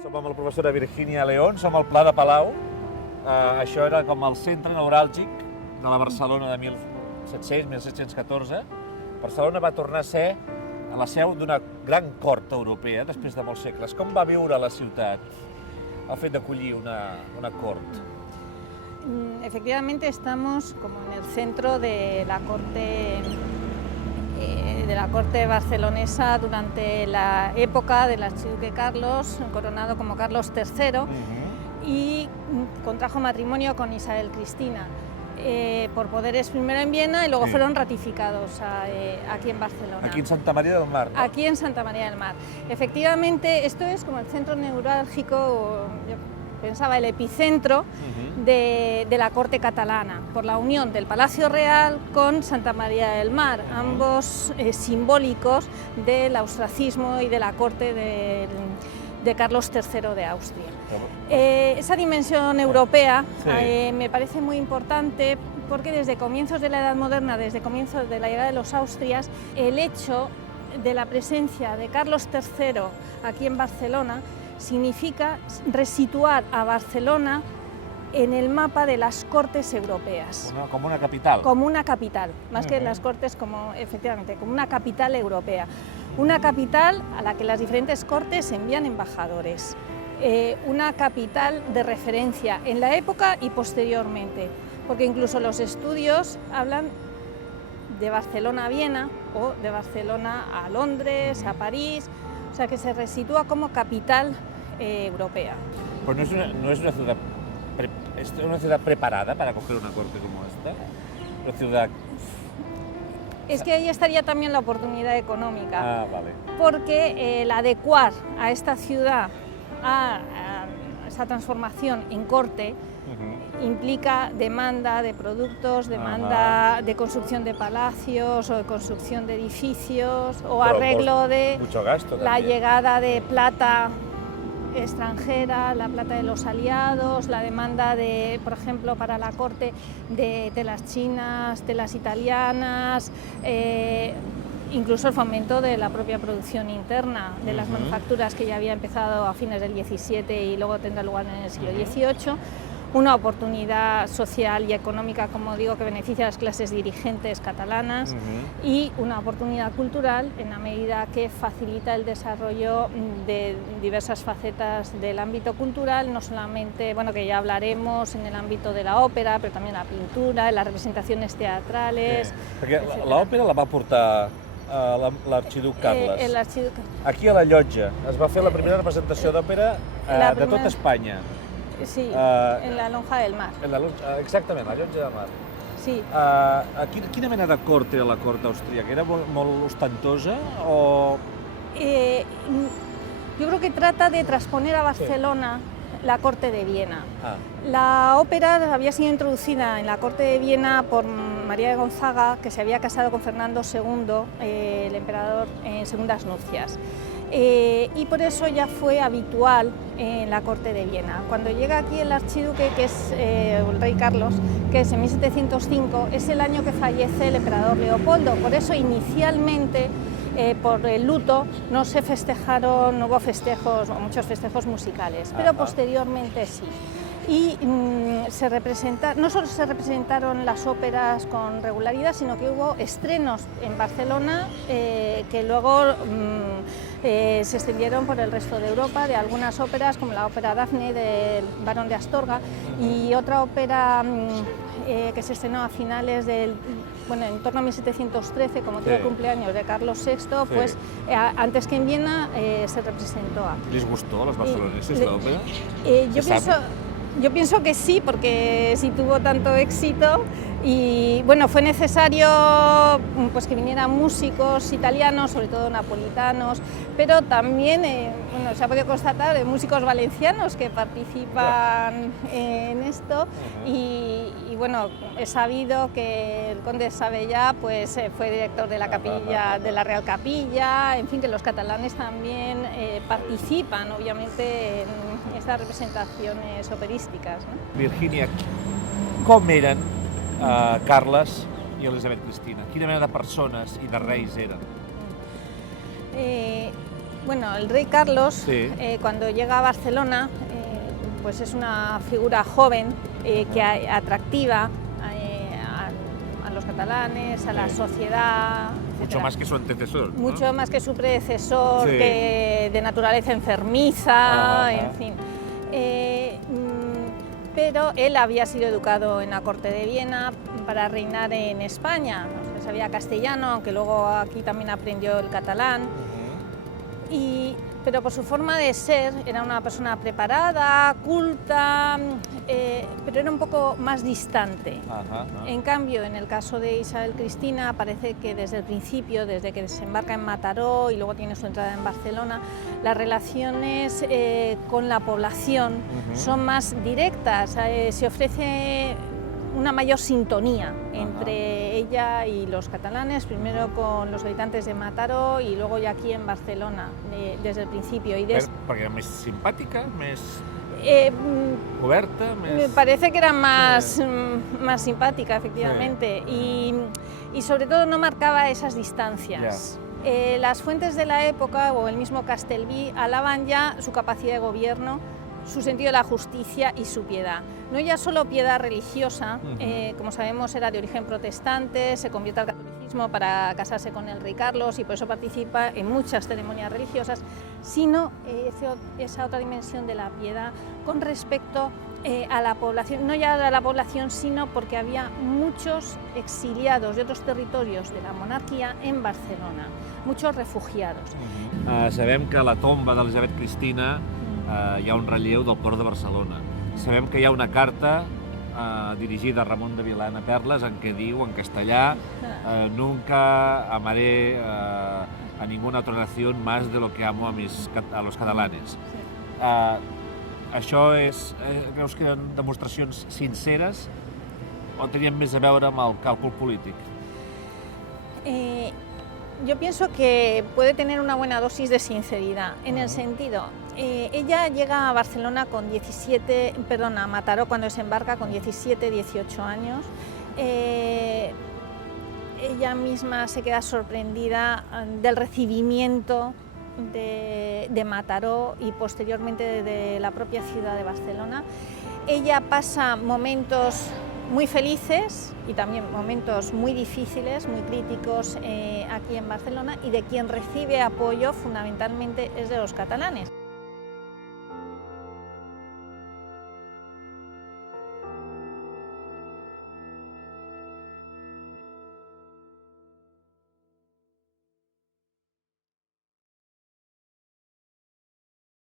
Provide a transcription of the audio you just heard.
Som amb la professora Virginia León, som al Pla de Palau. Això era com el centre neuràlgic de la Barcelona de 1700-1714. Barcelona va tornar a ser la seu d'una gran cort europea després de molts segles. Com va viure la ciutat el fet d'acollir una cort? Efectivamente estamos como en el centro de la corte barcelonesa durante la época del archiduque Carlos, coronado como Carlos III, y contrajo matrimonio con Isabel Cristina por poderes primero en Viena y luego fueron ratificados aquí en Barcelona. Aquí en Santa María del Mar, ¿no? Aquí en Santa María del Mar. Efectivamente, esto es como el centro neurálgico, yo pensaba el epicentro de la corte catalana, por la unión del Palacio Real con Santa María del Mar, ambos simbólicos del austracismo y de la corte de Carlos III de Austria. Esa dimensión europea me parece muy importante porque desde comienzos de la Edad Moderna, desde comienzos de la llegada de los austrias, el hecho de la presencia de Carlos III aquí en Barcelona significa resituar a Barcelona en el mapa de las cortes europeas. Como una capital. Como una capital, más que las cortes, efectivamente, como una capital europea. Una capital a la que las diferentes cortes envían embajadores. Una capital de referencia en la época y posteriormente, porque incluso los estudios hablan de Barcelona a Viena o de Barcelona a Londres, a París, o sea que se resitúa como capital europea. Pues no es una ciudad preparada para acoger una corte como esta. Una ciudad... Es que ahí estaría también la oportunidad económica, vale. Porque el adecuar a esta ciudad a esa transformación en corte implica demanda de productos, demanda de construcción de palacios o de construcción de edificios o arreglo de la llegada de plata extranjera, la plata de los aliados, la demanda de, por ejemplo, para la corte de telas chinas, telas italianas, incluso el fomento de la propia producción interna de las manufacturas que ya había empezado a fines del XVII y luego tendrá lugar en el siglo XVIII. Una oportunidad social y económica, como digo, que beneficia a las clases dirigentes catalanas y una oportunidad cultural en la medida que facilita el desarrollo de diversas facetas del ámbito cultural, no solamente, bueno, que ya hablaremos en el ámbito de la ópera, pero también la pintura, las representaciones teatrales. Perquè l'òpera la va portar l'arxiduc Carles. Aquí a la Llotja es va fer la primera representació d'òpera de tota Espanya. Sí, en la Lonja del Mar. Exactament, la Llotja del Mar. Sí. Quina mena de cort era la cort austríaca? Era molt ostentosa o...? Yo creo que trata de transponer a Barcelona la corte de Viena. La ópera había sido introducida en la corte de Viena por María de Gonzaga, que se había casado con Fernando II, el emperador, en segundas nupcias. Y por eso ya fue habitual en la corte de Viena. Cuando llega aquí el archiduque, que es el rey Carlos, que es en 1705, es el año que fallece el emperador Leopoldo. Por eso inicialmente, por el luto, no hubo festejos, o muchos festejos musicales, pero posteriormente sí. Y no solo se representaron las óperas con regularidad, sino que hubo estrenos en Barcelona que luego se extendieron por el resto de Europa, de algunas óperas como la ópera Dafne del Barón de Astorga y otra ópera que se estrenó a finales en torno a 1713, como motivo de cumpleaños de Carlos VI, pues antes que en Viena se representó aquí. ¿Les gustó a los barceloneses la ópera? Yo pienso que sí, porque sí tuvo tanto éxito y bueno, fue necesario pues, que vinieran músicos italianos, sobre todo napolitanos, pero también se ha podido constatar músicos valencianos que participan en esto y bueno, he sabido que el conde de Savellà pues, fue director de la capilla, de la Real Capilla, en fin, que los catalanes también participan obviamente en estas representaciones operísticas, ¿no? Virginia, com eren Carles i Elisabet Cristina? Quina mena de persones i de reis eren? Bueno, el rey Carlos, Sí. Cuando llega a Barcelona, pues es una figura joven, atractiva a los catalanes, a la Sí. sociedad, Mucho etcétera. más que su antecesor, ¿no? Mucho más que su predecesor, Sí. que de naturaleza enfermiza, Ajá. en fin. Pero él había sido educado en la corte de Viena para reinar en España. O sea, sabía castellano, aunque luego aquí también aprendió el catalán. Pero por su forma de ser, era una persona preparada, culta, pero era un poco más distante. Ajá. En cambio, en el caso de Isabel Cristina, parece que desde el principio, desde que desembarca en Mataró y luego tiene su entrada en Barcelona, las relaciones con la población son más directas, se ofrece una mayor sintonía entre ella y los catalanes, primero con los habitantes de Mataró y luego ya aquí en Barcelona, desde el principio. Perquè era més simpàtica, més oberta, més... Me parece que era más simpática, efectivamente, y sobre todo no marcaba esas distancias. Las fuentes de la época, o el mismo Castelví, alaban ya su capacidad de gobierno, su sentido de la justicia y su piedad. No ya solo piedad religiosa, como sabemos era de origen protestante, se convierte al catolicismo para casarse con el rey Carlos y por eso participa en muchas ceremonias religiosas, sino esa otra dimensión de la piedad con respecto a la población, no ya a la población, sino porque había muchos exiliados de otros territorios de la monarquía en Barcelona, muchos refugiados. Sabem que a la tomba d'Elisabet Cristina hi ha un relleu del port de Barcelona. Sabem que hi ha una carta dirigida a Ramon de Vilaena Perles en què diu, en castellà, nunca amaré a ninguna otra nación más de lo que amo a los catalanes. Això creus que eren demostracions sinceres o tenien més a veure amb el càlcul polític? Yo pienso que puede tener una buena dosis de sinceridad, en el sentido, ella llega a Barcelona con a Mataró cuando desembarca con 17, 18 años. Ella misma se queda sorprendida del recibimiento de Mataró y posteriormente de la propia ciudad de Barcelona. Ella pasa momentos muy felices y también momentos muy difíciles, muy críticos aquí en Barcelona, y de quien recibe apoyo fundamentalmente es de los catalanes.